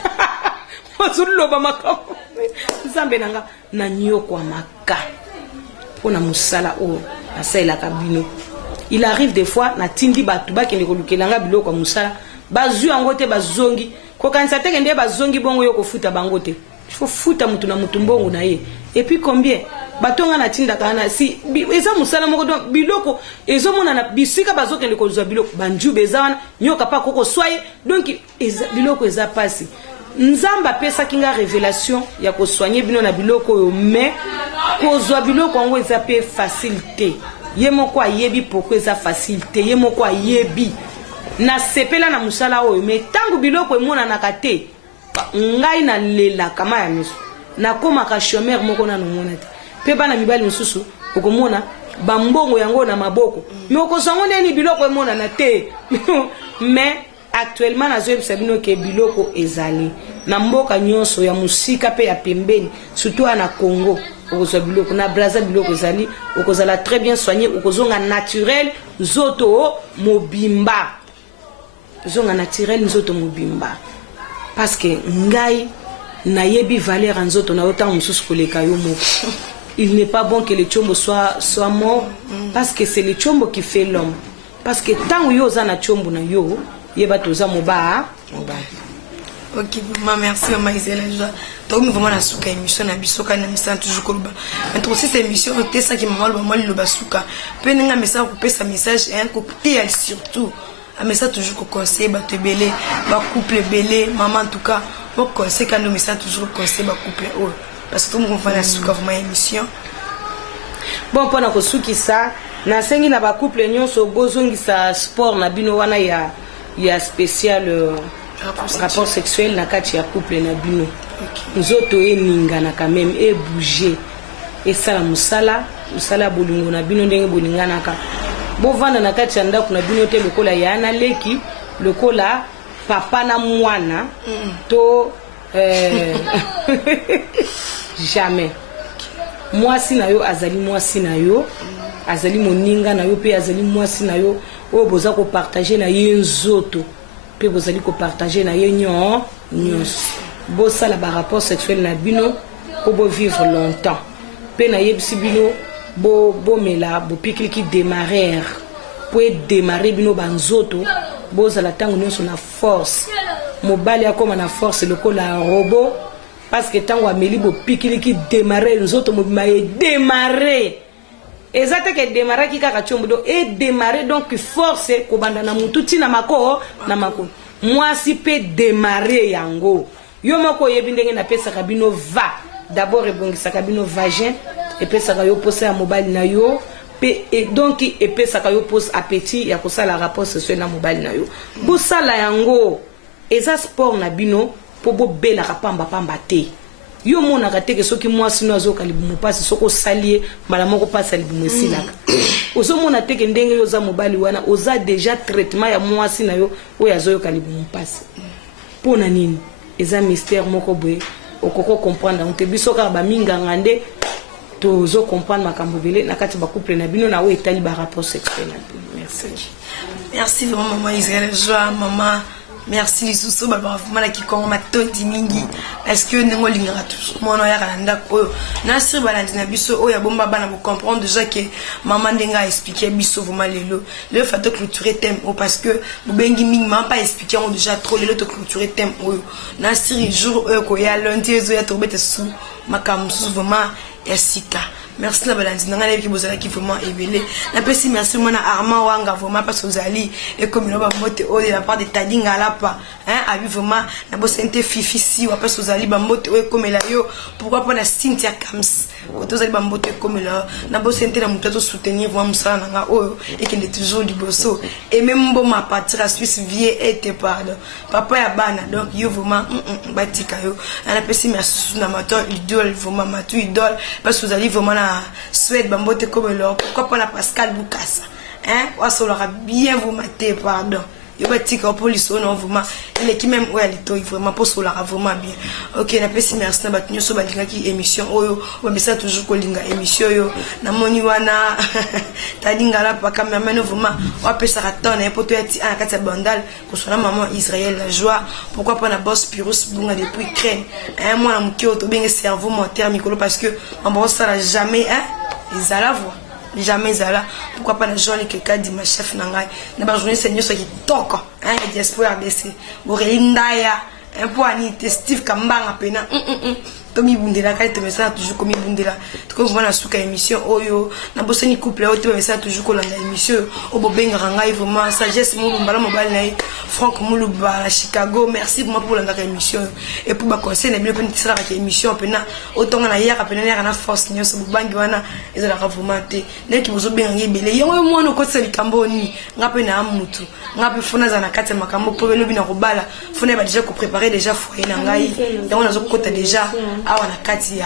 mazulu ba makamo nzambe nanga na nyo kwa maka pona musala o asela kabino il arrive des fois na tindi batu ba kende ko lukelanga biloko musala bazu yango te bazongi ko kanisa te kende bazongi bongo yo ko futa bango te il faut futa mutu na mutu mbongo na ye et puis combien batonga na tinda kana si eza musala moko donc biloko ezo mona na bisika bazokende ko zwa biloko banju bezana nyoka pa koko soye donc biloko eza pasi nzamba pesa kinga révélation ya ko soigner bino na biloko yo mais ko zwa biloko ngo eza pe facilité ye moko ayebi pourquoi eza facilité ye moko ayebi na sepela na musala oyo mais tangu biloko emona na kate ngai na lela kama ya miso na koma ka chômeur moko na nomona te pe bana mibali mususu okomona bambongo yango na maboko mais okosango neni biloko emona na te mais actuellement na zoe sabino ke biloko ezali na mboka nyonso ya musika pe ya pembeni surtout na Congo okozwa biloko na Brazza biloko ezali okozala très bien soigné okozonga naturel zoto mobimba zonga naturel nzoto mobimba parce que ngai na yebi valeur nzoto na autant mususu koleka yo moko il n'est pas bon que le chombo soit mort parce que c'est le chombo qui fait l'homme parce que tant yo za na chombo na yo yeba toza moba Ok, maman, merci maman Isela. Donc nous vraiment la souka émission na bisoka na message toujours koloba. Mais aussi cette émission c'est ça qui maman le maman le basuka. Pe nga message couper sa message et un côté surtout. Un message toujours ko conseil ba te belé, ba couple belé, maman en tout cas, mon conseil quand nous message toujours conseil ba couple oh. Parce que tout le monde va la souka vraiment émission. Bon pona ko suki ça, na sengi na ba couple nyonso bozongi sa sport na bino wana ya spécial rapport sexuel na kati ya couple na bino. Nzoto eningana quand même et bouger et sala musala bolingo na bino ndenge bolingana ka bo vanda na kati ya ndako na bino te lokola yana leki lokola papa na mwana to jamais mwasi na yo azali mwasi na yo azali moninga na yo pe azali mwasi na yo o boza ko partager na ye nzoto pe bozali ko partager na ye nyonso bo sala ba rapport sexuel na bino ko bo vivre longtemps pe na yebisi bino bo mela bo pikili ki démarrer po démarrer bino banzoto bo sala tango nyonso na force mobali akoma na force lokola robot parce que tango ameli bo pikili ki démarrer nzoto mobima e démarrer ezate ke démarrer ki kaka chombo et démarrer donc force ko banda na mutu tina mako na mako mwasi pe démarrer yango yo moko yebi ndenge na pesa kabino va d'abord ebongisa kabino vagin et pesa ka yo pose ya mobile na yo pe et donc et pesa ka yo pose appétit ya ko sala rapport sexuel na mobile na yo bo sala yango eza sport na bino po bo bela kapamba pamba te yo mona ka teke soki mwasi no azoka libumu pasi soko salie mala moko pasi libumu esilaka ozo mona teke ndenge yo za mobile wana oza déjà traitement ya mwasi na yo oyo azoyoka libumu pasi pona nini eza mystère moko boye okoko comprendre on te biso ka ba minganga nde tozo comprendre makambo belé na kati ba couple na bino na o etali ba rapport sexuel na bino. Merci vraiment maman Israël joie maman merci lisusu ba vraiment qui comme ma tonti mingi est-ce que nengo lingara toujours mon ya kalanda ko na sur balandi na biso o ya bomba bana vous comprendre déjà que maman ndenga expliquer biso vraiment le fait de clôturer thème parce que bengi mingi maman pas expliquer on déjà trop le to clôturer thème na sur jour ko ya lundi zo ya tobete sous makambo vraiment Esika. Merci la balance. N'a pas qui vous qui vraiment évelé. La personne merci moi na Armand Wanga vraiment parce que vous allez et comme nous va monter au de la part de Tadinga là pas hein a vu vraiment na bosse inte fifi si parce que vous allez ba monter comme là yo pourquoi pas na Cynthia Kams vous allez ba monter comme là na bosse inte na muto soutenir vraiment ça na o et qu'il est toujours du bosso et même bon ma partir à Suisse vie était pardon papa ya bana donc yo vraiment batika yo la personne merci na matin idole vraiment ma tu idole parce que vous allez vraiment Suède bambote comme l'or pourquoi pas la Pascal Boukassa hein ou ça l'aura bien vous mater pardon yo batika police on vraiment il est qui même ouais elle est vraiment pour ça l'aura vraiment bien ok na pesi merci na batunyo so balinga ki émission oyo on besa toujours kolinga émission yo na moni wana tadinga la pa cameraman vraiment on pesa raton et poto ati à kata bandal ko so na maman Israël la joie pourquoi pas na boss Pyrrhus bunga depuis Ukraine hein moi na mukio to bien cerveau moteur micro parce que on va ça jamais hein ils à la voix jamais là pourquoi pas la journée quelqu'un dit ma chef nangai na ba journée seigneur so qui toko hein diaspora RDC borindaya un point ni Steve Kambanga pena Tomi bundela kai te message toujours comme bundela to ko na suka émission oyo na boseni couple oyo te message toujours ko la émission o bobenga ngai vraiment sagesse mo mbala mobile na Franck Muluba la Chicago merci vraiment pour la émission et pour ba conseil na bien pour tisala ka émission pena otonga na yaka pena na force nyoso bubangi wana ezala ka vraiment te neki bozo benga ngebele yo mo no ko tseli kamboni ngape na amutu ngape fona za na kati makambo po lobi na kobala fona ba déjà ko préparer déjà foyer na ngai donc on a zo kota déjà awa na kati ya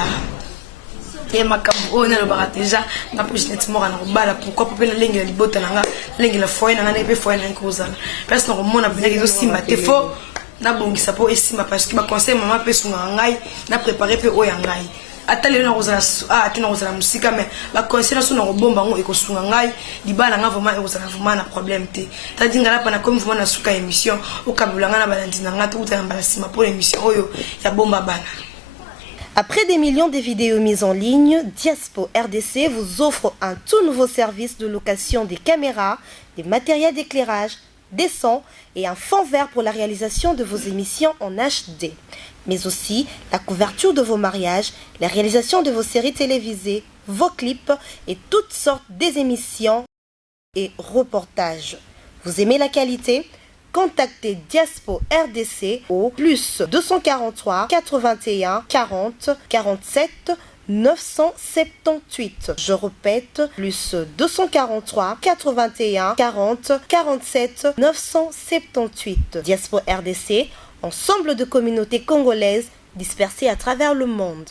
et makambo na lo bara déjà na pour jeunesse mora na kobala pourquoi pas na lengi la libota na nga lengi la foyer na nga na pe foyer na nkozala parce que on a bien que simba te fo na bongisa po esima parce que ba conseil maman pe sunga ngai na préparer pe o ya ngai atale na kozala atena kozala musika mais ba conseil na suna robomba ngo ekosunga ngai libala nga vraiment ekozala vraiment na problème te tadi ngala pa na comme vraiment na suka émission o kabulanga na balandi na nga tout ta mbala sima pour émission oyo ya bomba bana. Après des millions de vidéos mises en ligne, Diaspo RDC vous offre un tout nouveau service de location des caméras, des matériels d'éclairage, des sons et un fond vert pour la réalisation de vos émissions en HD. Mais aussi la couverture de vos mariages, la réalisation de vos séries télévisées, vos clips et toutes sortes des émissions et reportages. Vous aimez la qualité? Contactez Diaspo RDC au plus 243 81 40 47 978. Je répète, plus 243 81 40 47 978. Diaspo RDC, ensemble de communautés congolaises dispersées à travers le monde.